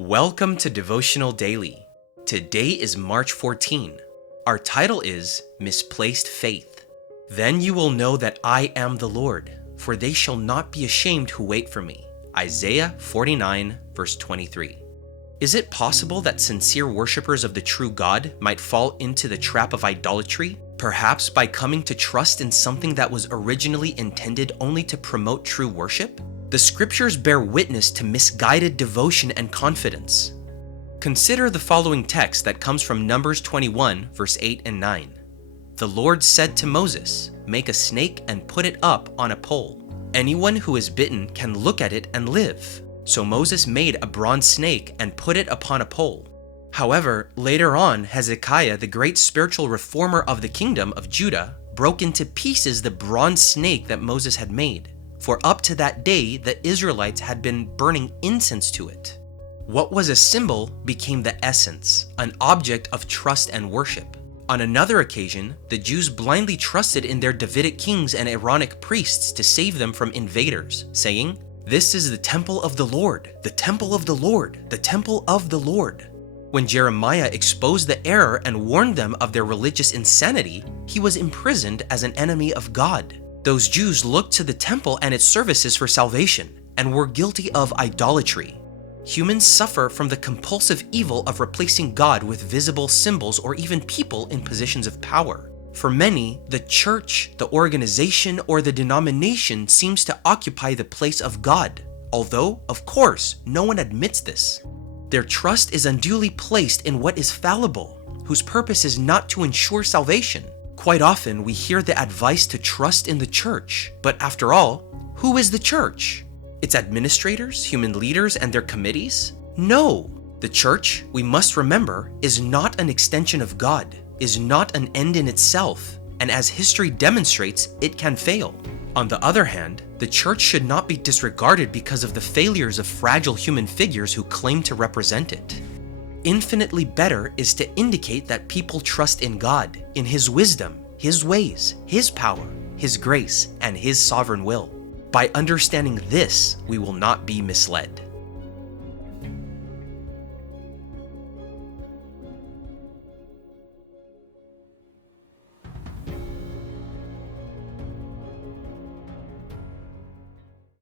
Welcome to Devotional Daily. Today is March 14. Our title is Misplaced Faith. Then you will know that I am the Lord, for they shall not be ashamed who wait for me. Isaiah 49, verse 23. Is it possible that sincere worshipers of the true God might fall into the trap of idolatry, perhaps by coming to trust in something that was originally intended only to promote true worship? The scriptures bear witness to misguided devotion and confidence. Consider the following text that comes from Numbers 21, verse 8 and 9. The Lord said to Moses, "Make a snake and put it up on a pole. Anyone who is bitten can look at it and live." So Moses made a bronze snake and put it upon a pole. However, later on, Hezekiah, the great spiritual reformer of the kingdom of Judah, broke into pieces the bronze snake that Moses had made. For up to that day, the Israelites had been burning incense to it. What was a symbol became the essence, an object of trust and worship. On another occasion, the Jews blindly trusted in their Davidic kings and Aaronic priests to save them from invaders, saying, "This is the temple of the Lord, the temple of the Lord, the temple of the Lord." When Jeremiah exposed the error and warned them of their religious insanity, he was imprisoned as an enemy of God. Those Jews looked to the temple and its services for salvation and were guilty of idolatry. Humans suffer from the compulsive evil of replacing God with visible symbols or even people in positions of power. For many, the church, the organization, or the denomination seems to occupy the place of God, although, of course, no one admits this. Their trust is unduly placed in what is fallible, whose purpose is not to ensure salvation. Quite often, we hear the advice to trust in the church, but after all, who is the church? Its administrators, human leaders, and their committees? No! The church, we must remember, is not an extension of God, is not an end in itself, and as history demonstrates, it can fail. On the other hand, the church should not be disregarded because of the failures of fragile human figures who claim to represent it. Infinitely better is to indicate that people trust in God, in His wisdom, His ways, His power, His grace, and His sovereign will. By understanding this, we will not be misled.